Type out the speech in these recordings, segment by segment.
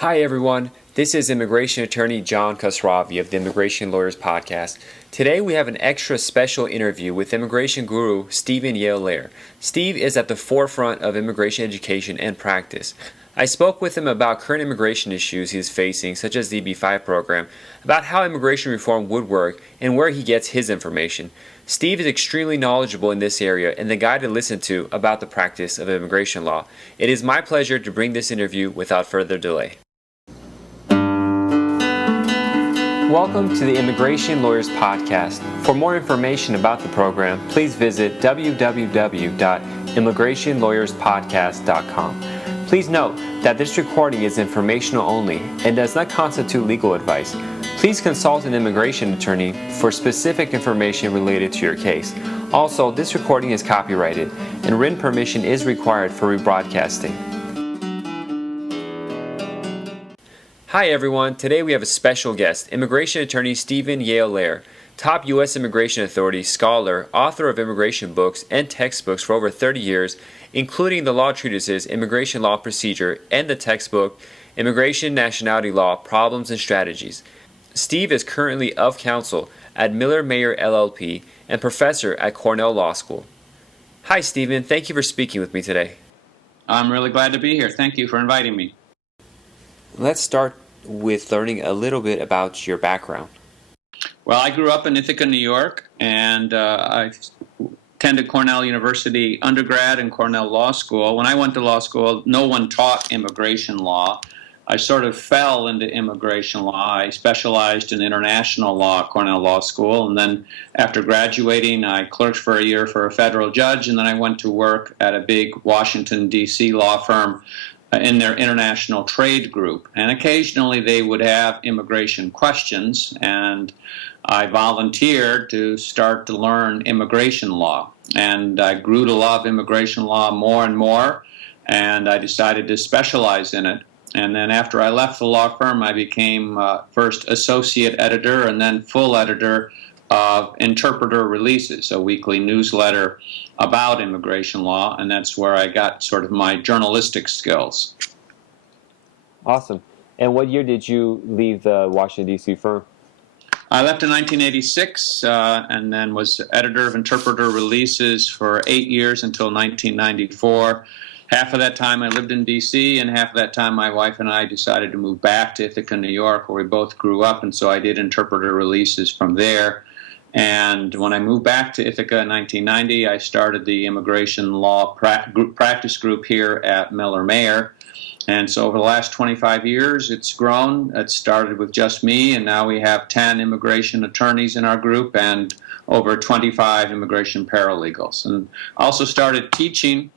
Hi everyone, this is immigration attorney John Khosravi of the Immigration Lawyers Podcast. Today we have an extra special interview with immigration guru Stephen Yale-Loehr. Steve is at the forefront of immigration education and practice. I spoke with him about current immigration issues he is facing, such as the EB-5 program, about how immigration reform would work, and where he gets his information. Steve is extremely knowledgeable in this area and the guy to listen to about the practice of immigration law. It is my pleasure to bring this interview without further delay. Welcome to the Immigration Lawyers Podcast. For more information about the program, please visit www.immigrationlawyerspodcast.com. Please note that this recording is informational only and does not constitute legal advice. Please consult an immigration attorney for specific information related to your case. Also, this recording is copyrighted and written permission is required for rebroadcasting. Hi everyone, today we have a special guest, immigration attorney Stephen Yale-Loehr, top U.S. immigration authority, scholar, author of immigration books and textbooks for over 30 years, including the law treatises Immigration Law Procedure and the textbook Immigration Nationality Law Problems and Strategies. Steve is currently of counsel at Miller-Meyer LLP and professor at Cornell Law School. Hi Stephen, thank you for speaking with me today. I'm really glad to be here. Thank you for inviting me. Let's start with learning a little bit about your background. Well, I grew up in Ithaca, New York, and I attended Cornell University undergrad and Cornell Law School. When I went to law school, no one taught immigration law. I sort of fell into immigration law. I specialized in international law at Cornell Law School, and then after graduating, I clerked for a year for a federal judge, and then I went to work at a big Washington, D.C. law firm in their international trade group. And occasionally they would have immigration questions, and I volunteered to start to learn immigration law. And I grew to love immigration law more and more, and I decided to specialize in it. And then after I left the law firm, I became first associate editor and then full editor of Interpreter Releases, a weekly newsletter about immigration law, and that's where I got sort of my journalistic skills. Awesome. And what year did you leave the Washington, D.C. firm? I left in 1986 and then was editor of Interpreter Releases for 8 years until 1994. Half of that time I lived in D.C., and half of that time my wife and I decided to move back to Ithaca, New York, where we both grew up, and so I did Interpreter Releases from there. And when I moved back to Ithaca in 1990, I started the immigration law practice group here at Miller-Meyer. And so over the last 25 years, it's grown. It started with just me, and now we have 10 immigration attorneys in our group and over 25 immigration paralegals. And I also started teaching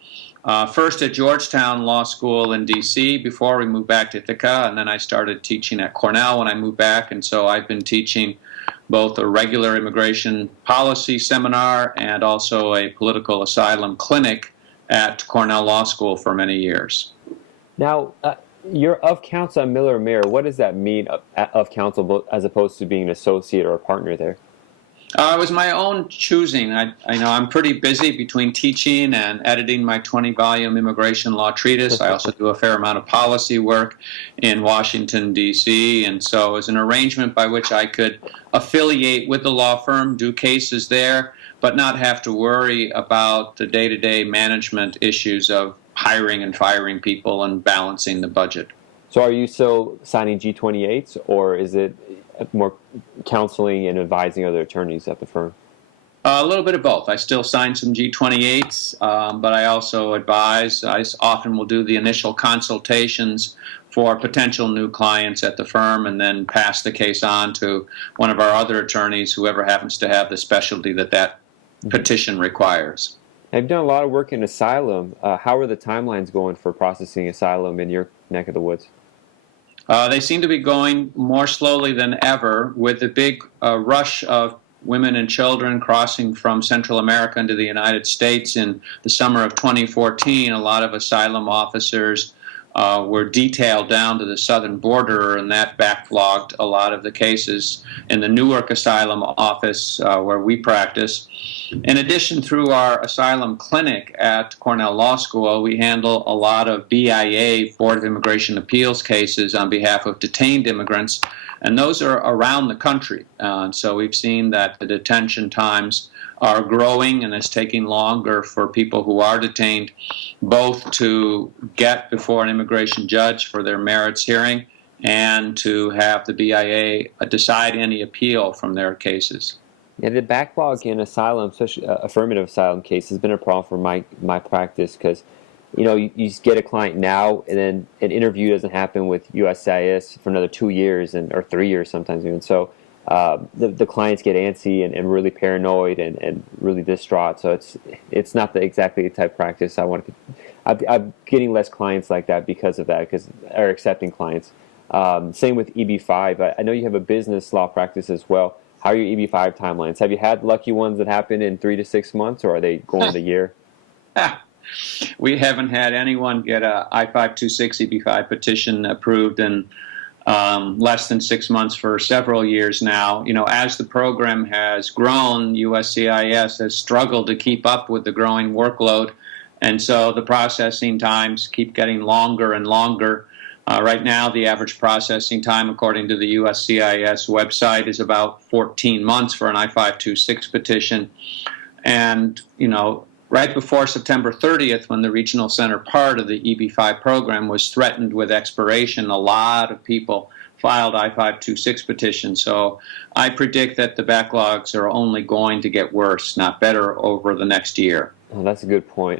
first at Georgetown Law School in D.C. before we moved back to Ithaca, and then I started teaching at Cornell when I moved back, and so I've been teaching both a regular immigration policy seminar and also a political asylum clinic at Cornell Law School for many years. Now, you're of counsel at Miller-Meyer. What does that mean, of counsel, as opposed to being an associate or a partner there? It was my own choosing. I know I'm pretty busy between teaching and editing my 20-volume immigration law treatise. I also do a fair amount of policy work in Washington, D.C., and so it was an arrangement by which I could affiliate with the law firm, do cases there, but not have to worry about the day-to-day management issues of hiring and firing people and balancing the budget. So are you still signing G28s, or is it more counseling and advising other attorneys at the firm? A little bit of both. I still sign some G28s, but I also advise. I often will do the initial consultations for potential new clients at the firm and then pass the case on to one of our other attorneys, whoever happens to have the specialty that petition requires. I've done a lot of work in Asylum. How are the timelines going for processing Asylum in your neck of the woods? They seem to be going more slowly than ever, with the big rush of women and children crossing from Central America into the United States in the summer of 2014. A lot of asylum officers were detailed down to the southern border, and that backlogged a lot of the cases in the Newark Asylum office where we practice. In addition, through our asylum clinic at Cornell Law School, we handle a lot of BIA, Board of Immigration Appeals cases on behalf of detained immigrants, and those are around the country. So we've seen that the detention times are growing, and it's taking longer for people who are detained both to get before an immigration judge for their merits hearing and to have the BIA decide any appeal from their cases. Yeah, the backlog in asylum, especially affirmative asylum cases, has been a problem for my practice because, you get a client now and then an interview doesn't happen with USCIS for another 2 years or 3 years sometimes even. So the clients get antsy and really paranoid and really distraught. So it's not exactly the type of practice I want to. I'm getting less clients like that because of that, or accepting clients. Same with EB-5. I know you have a business law practice as well. How are your EB-5 timelines? Have you had lucky ones that happen in 3 to 6 months, or are they going the year? We haven't had anyone get a I-526 EB-5 petition approved in less than 6 months for several years now. As the program has grown, USCIS has struggled to keep up with the growing workload, and so the processing times keep getting longer and longer. Right now, the average processing time, according to the USCIS website, is about 14 months for an I-526 petition. And, right before September 30th, when the regional center part of the EB-5 program was threatened with expiration, a lot of people filed I-526 petitions. So I predict that the backlogs are only going to get worse, not better, over the next year. Oh, that's a good point.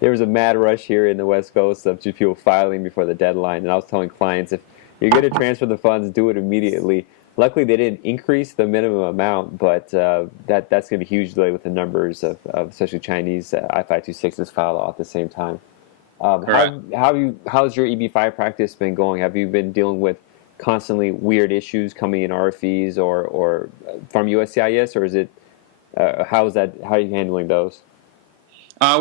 There was a mad rush here in the West Coast of just people filing before the deadline, and I was telling clients, if you're going to transfer the funds, do it immediately. Luckily, they didn't increase the minimum amount, but that's going to be a huge delay with the numbers of especially Chinese I-526s filed all at the same time. How's your EB-5 practice been going? Have you been dealing with constantly weird issues coming in RFEs or from USCIS, or is it how are you handling those?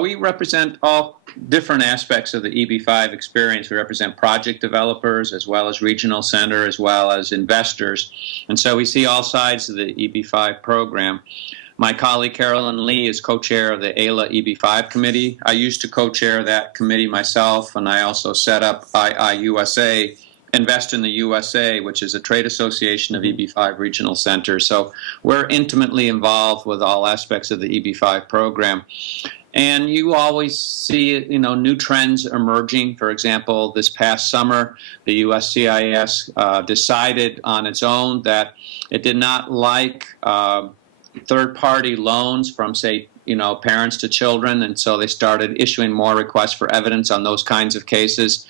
We represent all different aspects of the EB-5 experience. We represent project developers as well as regional center as well as investors. And so we see all sides of the EB-5 program. My colleague Carolyn Lee is co-chair of the AILA EB-5 committee. I used to co-chair that committee myself, and I also set up IIUSA, Invest in the USA, which is a trade association of EB-5 regional centers. So we're intimately involved with all aspects of the EB-5 program. And you always see, new trends emerging. For example, this past summer, the USCIS decided on its own that it did not like third-party loans from, say, parents to children, and so they started issuing more requests for evidence on those kinds of cases.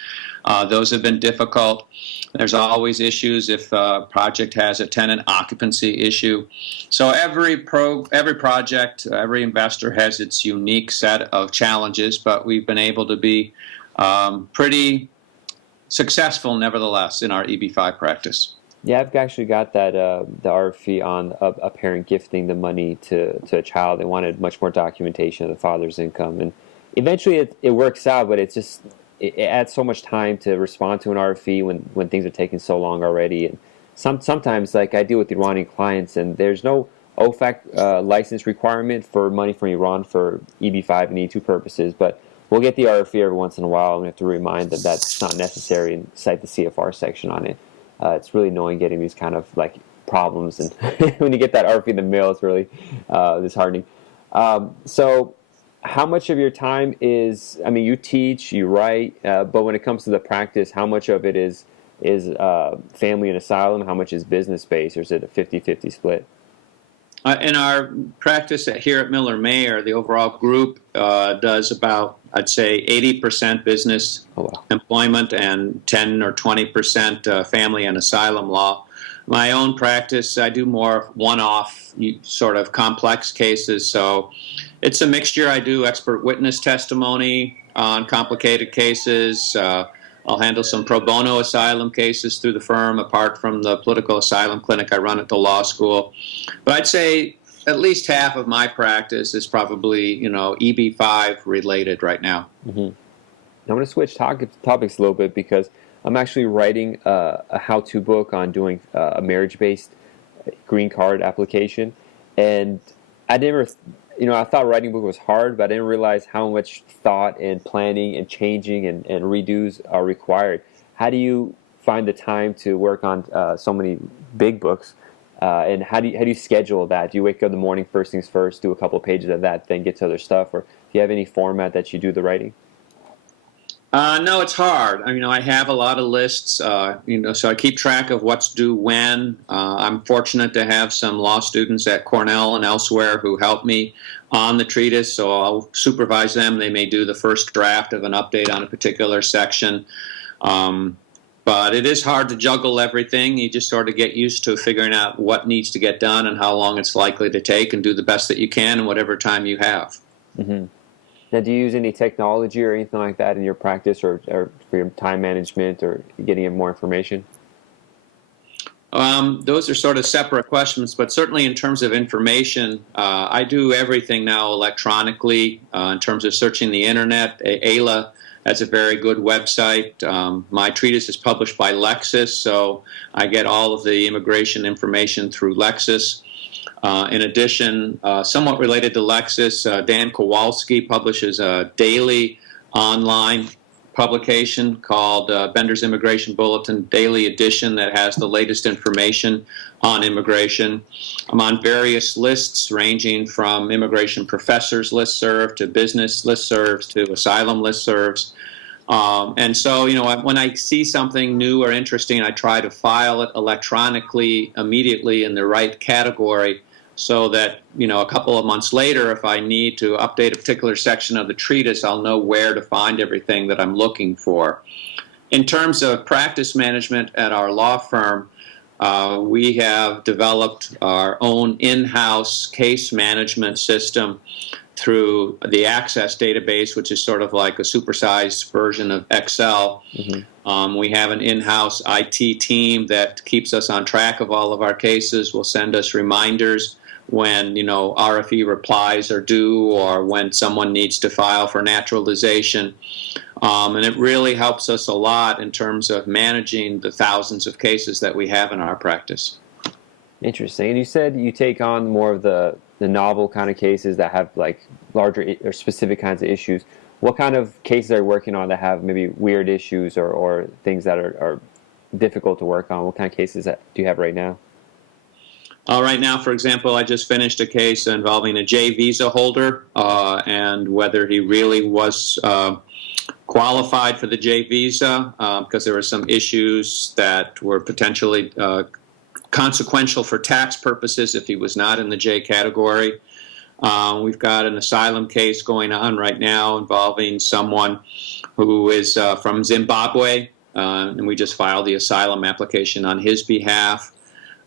Those have been difficult. There's always issues if a project has a tenant occupancy issue. So every project, every investor has its unique set of challenges, but we've been able to be pretty successful, nevertheless, in our EB-5 practice. Yeah, I've actually got that the RFE on a parent gifting the money to a child. They wanted much more documentation of the father's income, and eventually it works out, but it's just it adds so much time to respond to an RFE when things are taking so long already. And sometimes, like I deal with Iranian clients, and there's no OFAC license requirement for money from Iran for EB-5 and E2 purposes, but we'll get the RFE every once in a while, and we have to remind them that's not necessary and cite the CFR section on it. It's really annoying getting these kind of problems, and when you get that RFE in the mail, it's really disheartening. So how much of your time is, you teach, you write, but when it comes to the practice, how much of it is family and asylum, how much is business-based, or is it a 50-50 split? In our practice here at Miller-Mayer, the overall group does about, I'd say, 80% business employment and 10 or 20% family and asylum law. My own practice, I do more one-off sort of complex cases, so it's a mixture. I do expert witness testimony on complicated cases. I'll handle some pro bono asylum cases through the firm, apart from the political asylum clinic I run at the law school. But I'd say at least half of my practice is probably, EB-5 related right now. Mm-hmm. I'm going to switch topics a little bit because I'm actually writing a how-to book on doing a marriage-based green card application. And I never, I thought writing a book was hard, but I didn't realize how much thought and planning and changing and redos are required. How do you find the time to work on so many big books? And how do you schedule that? Do you wake up in the morning, first things first, do a couple of pages of that, then get to other stuff? Or do you have any format that you do the writing? No, it's hard. I have a lot of lists, so I keep track of what's due when. I'm fortunate to have some law students at Cornell and elsewhere who help me on the treatise, so I'll supervise them. They may do the first draft of an update on a particular section. But it is hard to juggle everything. You just sort of get used to figuring out what needs to get done and how long it's likely to take, and do the best that you can in whatever time you have. Mm-hmm. Now, do you use any technology or anything like that in your practice, or for your time management, or getting more information? Those are sort of separate questions, but certainly in terms of information, I do everything now electronically in terms of searching the internet. AILA has a very good website. My treatise is published by Lexis, so I get all of the immigration information through Lexis. In addition, somewhat related to Lexis, Dan Kowalski publishes a daily online publication called Bender's Immigration Bulletin Daily Edition that has the latest information on immigration. I'm on various lists ranging from immigration professors listserv to business listservs to asylum listservs. And so, when I see something new or interesting, I try to file it electronically immediately in the right category, so that, a couple of months later, if I need to update a particular section of the treatise, I'll know where to find everything that I'm looking for. In terms of practice management at our law firm, we have developed our own in-house case management system through the Access database, which is sort of like a supersized version of Excel. Mm-hmm. We have an in-house IT team that keeps us on track of all of our cases, will send us reminders when, RFE replies are due, or when someone needs to file for naturalization. And it really helps us a lot in terms of managing the thousands of cases that we have in our practice. Interesting. And you said you take on more of the novel kind of cases that have like larger or specific kinds of issues. What kind of cases are you working on that have maybe weird issues or things that are difficult to work on? What kind of cases do you have right now? Right now, for example, I just finished a case involving a J visa holder and whether he really was qualified for the J visa because there were some issues that were potentially consequential for tax purposes if he was not in the J category. We've got an asylum case going on right now involving someone who is from Zimbabwe, and we just filed the asylum application on his behalf.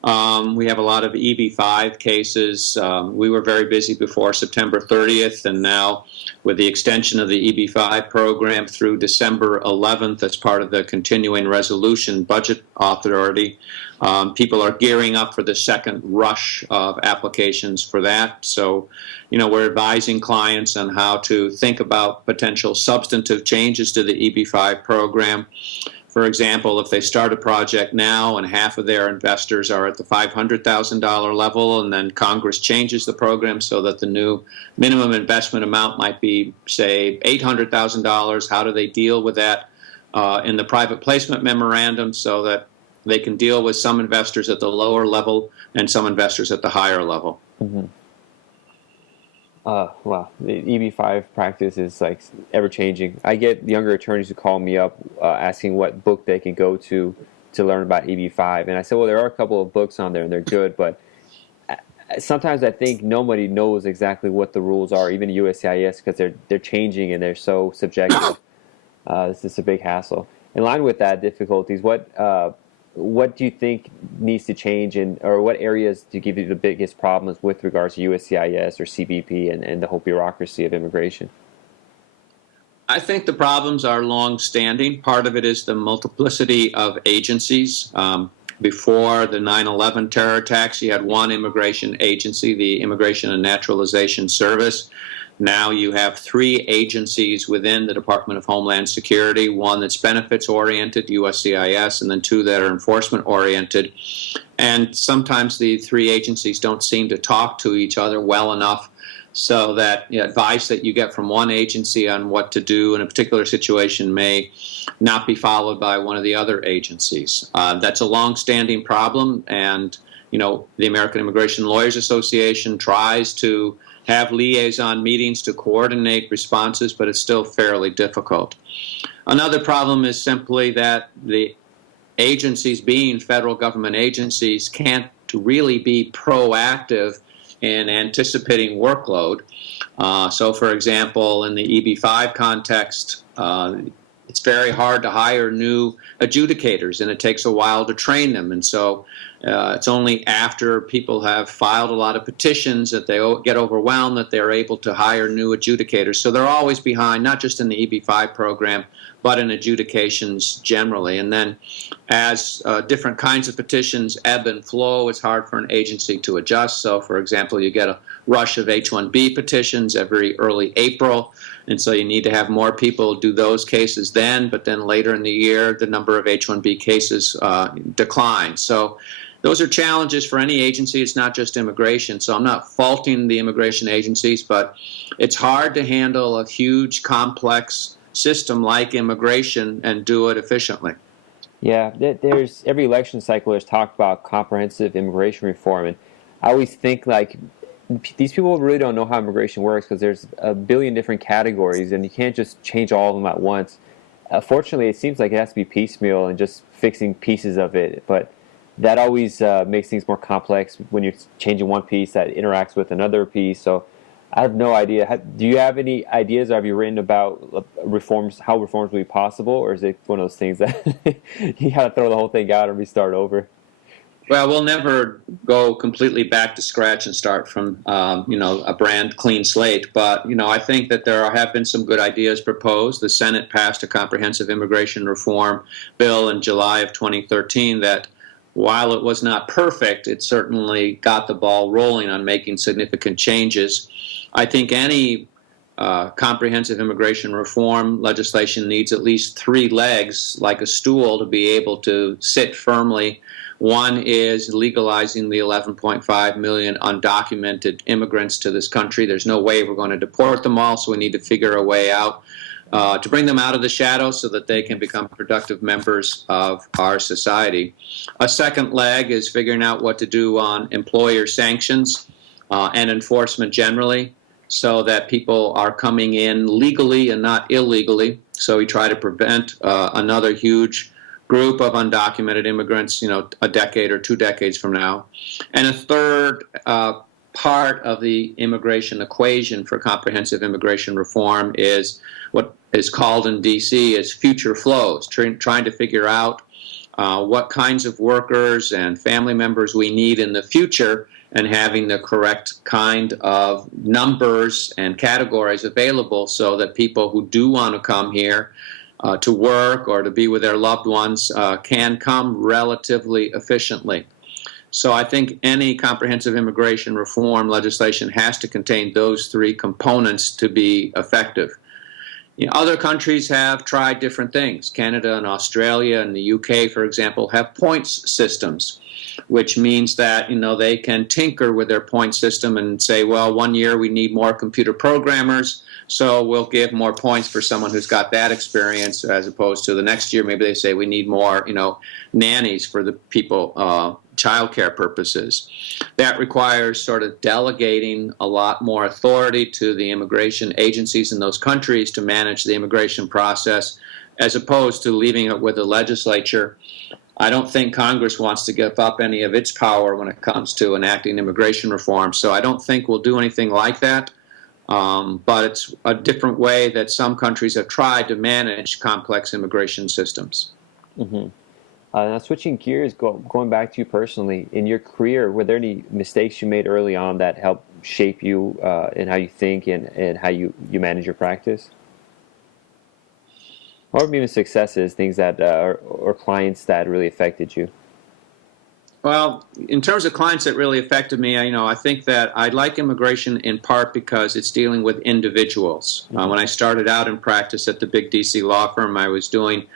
We have a lot of EB-5 cases. We were very busy before September 30th, and now with the extension of the EB-5 program through December 11th as part of the continuing resolution budget authority, people are gearing up for the second rush of applications for that. So, we're advising clients on how to think about potential substantive changes to the EB-5 program. For example, if they start a project now and half of their investors are at the $500,000 level, and then Congress changes the program so that the new minimum investment amount might be, say, $800,000, how do they deal with that in the private placement memorandum so that they can deal with some investors at the lower level and some investors at the higher level? Mm-hmm. Wow, the EB-5 practice is like ever-changing. I get younger attorneys who call me up asking what book they can go to learn about EB-5, and I said, well, there are a couple of books on there and they're good, but sometimes I think nobody knows exactly what the rules are, even USCIS, because they're changing and they're so subjective. It's just a big hassle. In line with that difficulties, what do you think needs to change, or what areas do you give you the biggest problems with regards to USCIS or CBP and the whole bureaucracy of immigration? I think the problems are long-standing. Part of it is the multiplicity of agencies. Before the 9/11 terror attacks, you had one immigration agency, the Immigration and Naturalization Service. Now you have three agencies within the Department of Homeland Security, one that's benefits-oriented, USCIS, and then two that are enforcement-oriented. And sometimes the three agencies don't seem to talk to each other well enough so that advice that you get from one agency on what to do in a particular situation may not be followed by one of the other agencies. That's a long-standing problem, and the American Immigration Lawyers Association tries to have liaison meetings to coordinate responses, but it's still fairly difficult. Another problem is simply that the agencies, being federal government agencies, can't really be proactive in anticipating workload. So, for example, in the EB-5 context, it's very hard to hire new adjudicators, and it takes a while to train them. And so it's only after people have filed a lot of petitions that they get overwhelmed that they're able to hire new adjudicators. So they're always behind, not just in the EB-5 program, but in adjudications generally. And then as different kinds of petitions ebb and flow, it's hard for an agency to adjust. So, for example, you get a rush of H-1B petitions every early April, and so you need to have more people do those cases then, but then later in the year, the number of H-1B cases declines. So those are challenges for any agency. It's not just immigration. So I'm not faulting the immigration agencies, but it's hard to handle a huge, complex system like immigration and do it efficiently. Yeah, there's every election cycle there's talk about comprehensive immigration reform, and I always think like these people really don't know how immigration works because there's a billion different categories and you can't just change all of them at once. Fortunately, it seems like it has to be piecemeal and just fixing pieces of it, but that always makes things more complex when you're changing one piece that interacts with another piece. So I have no idea. Do you have any ideas, or have you written about reforms, how reforms will be possible, or is it one of those things that you got to throw the whole thing out and restart over? Well, we'll never go completely back to scratch and start from, a brand clean slate. But, I think that there have been some good ideas proposed. The Senate passed a comprehensive immigration reform bill in July of 2013 that, while it was not perfect, it certainly got the ball rolling on making significant changes. I think any comprehensive immigration reform legislation needs at least three legs, like a stool, to be able to sit firmly. One is legalizing the 11.5 million undocumented immigrants to this country. There's no way we're going to deport them all, so we need to figure a way out to bring them out of the shadows so that they can become productive members of our society. A second leg is figuring out what to do on employer sanctions and enforcement generally, so that people are coming in legally and not illegally. So we try to prevent another huge group of undocumented immigrants, a decade or 2 decades from now. And a third part of the immigration equation for comprehensive immigration reform is what is called in D.C. as future flows, trying to figure out what kinds of workers and family members we need in the future, and having the correct kind of numbers and categories available so that people who do want to come here to work or to be with their loved ones can come relatively efficiently. So I think any comprehensive immigration reform legislation has to contain those three components to be effective. Other countries have tried different things. Canada and Australia and the UK, for example, have points systems, which means that they can tinker with their point system and say, well, 1 year we need more computer programmers, so we'll give more points for someone who's got that experience, as opposed to the next year maybe they say we need more nannies for the people, childcare purposes. That requires sort of delegating a lot more authority to the immigration agencies in those countries to manage the immigration process, as opposed to leaving it with the legislature. I don't think Congress wants to give up any of its power when it comes to enacting immigration reform, so I don't think we'll do anything like that. But it's a different way that some countries have tried to manage complex immigration systems. Mm-hmm. Now, switching gears, going back to you personally, in your career, were there any mistakes you made early on that helped shape you in how you think and how you manage your practice? Or even successes, things that or clients that really affected you? Well, in terms of clients that really affected me, I think that I like immigration in part because it's dealing with individuals. When I started out in practice at the big D.C. law firm, I was doing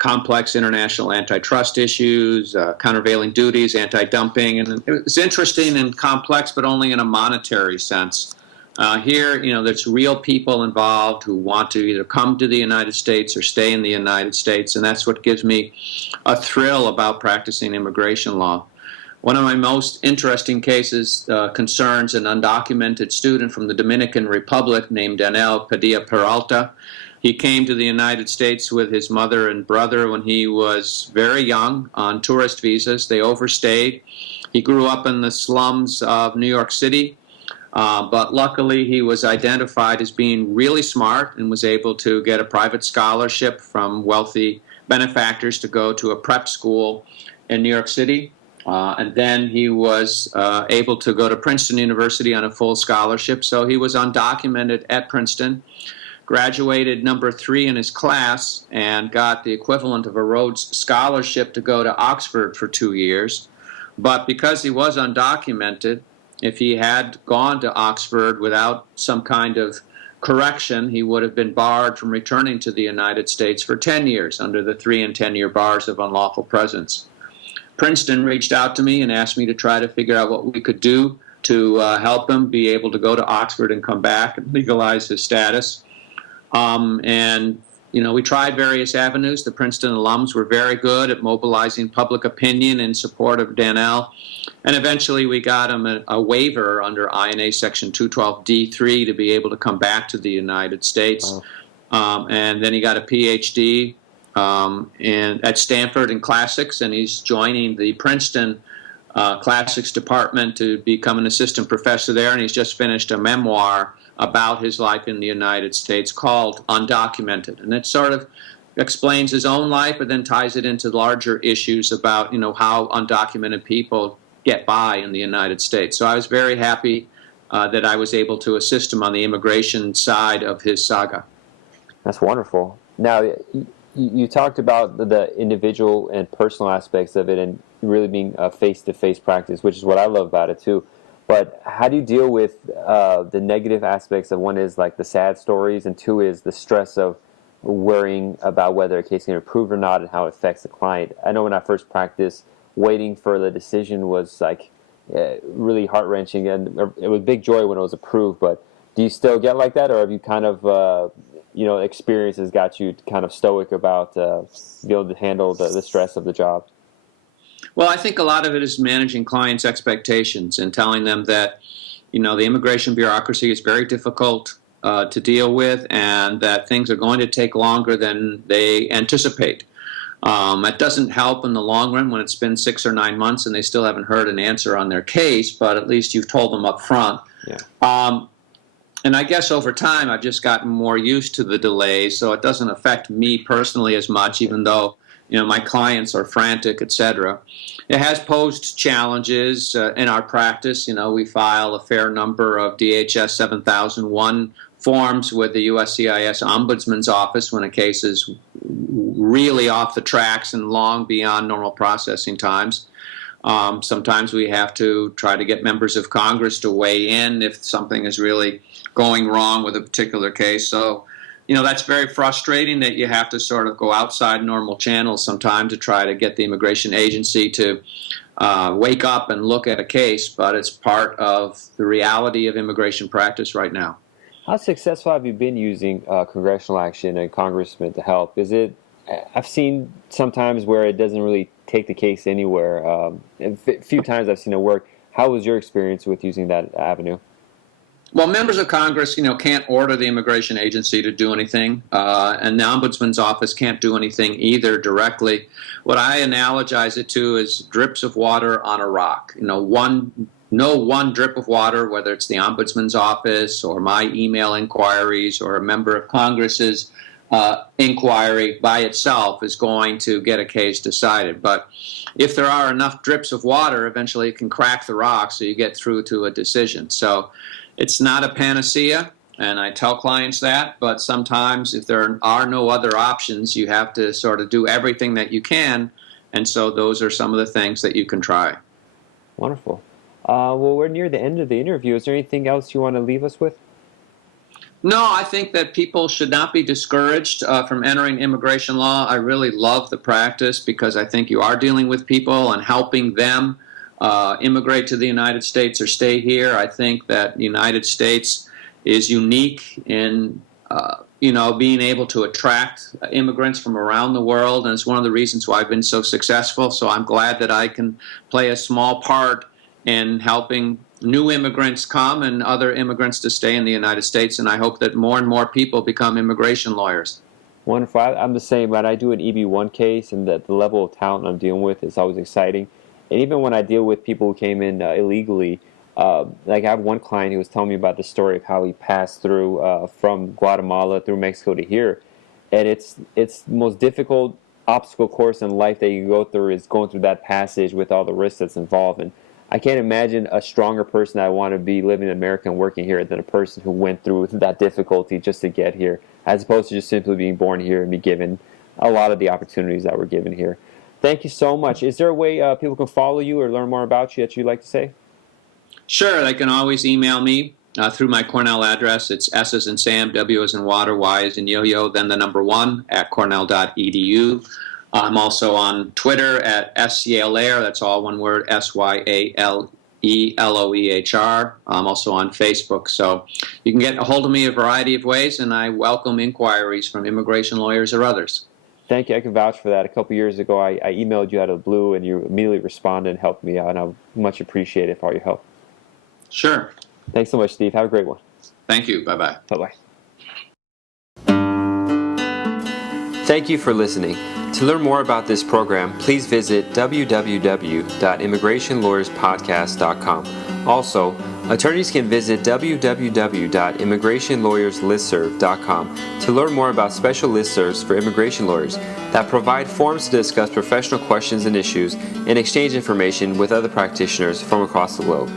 complex international antitrust issues, countervailing duties, anti-dumping, and it's interesting and complex, but only in a monetary sense. Here, there's real people involved who want to either come to the United States or stay in the United States, and that's what gives me a thrill about practicing immigration law. One of my most interesting cases concerns an undocumented student from the Dominican Republic named Daniel Padilla Peralta. He came to the United States with his mother and brother when he was very young on tourist visas. They overstayed. He grew up in the slums of New York City, but luckily he was identified as being really smart and was able to get a private scholarship from wealthy benefactors to go to a prep school in New York City. And then he was able to go to Princeton University on a full scholarship. So he was undocumented at Princeton, graduated number 3 in his class, and got the equivalent of a Rhodes Scholarship to go to Oxford for 2 years. But because he was undocumented, if he had gone to Oxford without some kind of correction, he would have been barred from returning to the United States for 10 years under the 3- and 10-year bars of unlawful presence. Princeton reached out to me and asked me to try to figure out what we could do to help him be able to go to Oxford and come back and legalize his status. We tried various avenues. The Princeton alums were very good at mobilizing public opinion in support of Daniel. And eventually we got him a waiver under INA Section 212D3 to be able to come back to the United States. Wow. And then he got a PhD at Stanford in classics, and he's joining the Princeton classics department to become an assistant professor there, and he's just finished a memoir about his life in the United States called Undocumented. And it sort of explains his own life, but then ties it into larger issues about, how undocumented people get by in the United States. So I was very happy that I was able to assist him on the immigration side of his saga. That's wonderful. Now, you talked about the individual and personal aspects of it and really being a face-to-face practice, which is what I love about it too. But how do you deal with the negative aspects of one is like the sad stories, and 2 is the stress of worrying about whether a case can be approved or not and how it affects the client? I know when I first practiced, waiting for the decision was like really heart-wrenching, and it was big joy when it was approved. But do you still get like that, or have you kind of experiences got you kind of stoic about be able to handle the stress of the job? Well, I think a lot of it is managing clients' expectations and telling them that, the immigration bureaucracy is very difficult to deal with, and that things are going to take longer than they anticipate. It doesn't help in the long run when it's been 6 or 9 months and they still haven't heard an answer on their case, but at least you've told them up front. Yeah. And I guess over time I've just gotten more used to the delays, so it doesn't affect me personally as much, even though my clients are frantic, etc. It has posed challenges in our practice. We file a fair number of DHS 7001 forms with the USCIS Ombudsman's office when a case is really off the tracks and long beyond normal processing times. Sometimes we have to try to get members of Congress to weigh in if something is really going wrong with a particular case. So, that's very frustrating that you have to sort of go outside normal channels sometime to try to get the immigration agency to wake up and look at a case, but it's part of the reality of immigration practice right now. How successful have you been using congressional action and congressmen to help? I've seen sometimes where it doesn't really take the case anywhere. A few times I've seen it work. How was your experience with using that avenue? Well, members of Congress, can't order the immigration agency to do anything, and the Ombudsman's office can't do anything either directly. What I analogize it to is drips of water on a rock. No one drip of water, whether it's the Ombudsman's office or my email inquiries or a member of Congress's inquiry by itself is going to get a case decided. But if there are enough drips of water, eventually it can crack the rock so you get through to a decision. So it's not a panacea, and I tell clients that, but sometimes if there are no other options, you have to sort of do everything that you can, and so those are some of the things that you can try. Wonderful. Well, we're near the end of the interview. Is there anything else you want to leave us with? No, I think that people should not be discouraged from entering immigration law. I really love the practice because I think you are dealing with people and helping them immigrate to the United States or stay here. I think that the United States is unique in being able to attract immigrants from around the world, and it's one of the reasons why I've been so successful. So I'm glad that I can play a small part in helping new immigrants come and other immigrants to stay in the United States, and I hope that more and more people become immigration lawyers. Wonderful. I'm the same, but I do an EB1 case, and the level of talent I'm dealing with is always exciting. And even when I deal with people who came in illegally, like I have one client who was telling me about the story of how he passed through from Guatemala through Mexico to here, and it's the most difficult obstacle course in life that you can go through is going through that passage with all the risks that's involved. And I can't imagine a stronger person I want to be living in America and working here than a person who went through that difficulty just to get here, as opposed to just simply being born here and be given a lot of the opportunities that we're given here. Thank you so much. Is there a way people can follow you or learn more about you that you'd like to say? Sure, they can always email me through my Cornell address. It's S as in Sam, W as in water, Y as in yo-yo, then the number 1 at cornell.edu. I'm also on Twitter at Yale-Loehr. That's all one word, SYALELOEHR. I'm also on Facebook. So you can get a hold of me a variety of ways, and I welcome inquiries from immigration lawyers or others. Thank you. I can vouch for that. A couple years ago, I emailed you out of the blue, and you immediately responded and helped me out, and I much appreciate it for all your help. Sure. Thanks so much, Steve. Have a great one. Thank you. Bye-bye. Bye-bye. Thank you for listening. To learn more about this program, please visit www.immigrationlawyerspodcast.com. Also, attorneys can visit www.immigrationlawyerslistserv.com to learn more about special listservs for immigration lawyers that provide forums to discuss professional questions and issues and exchange information with other practitioners from across the globe.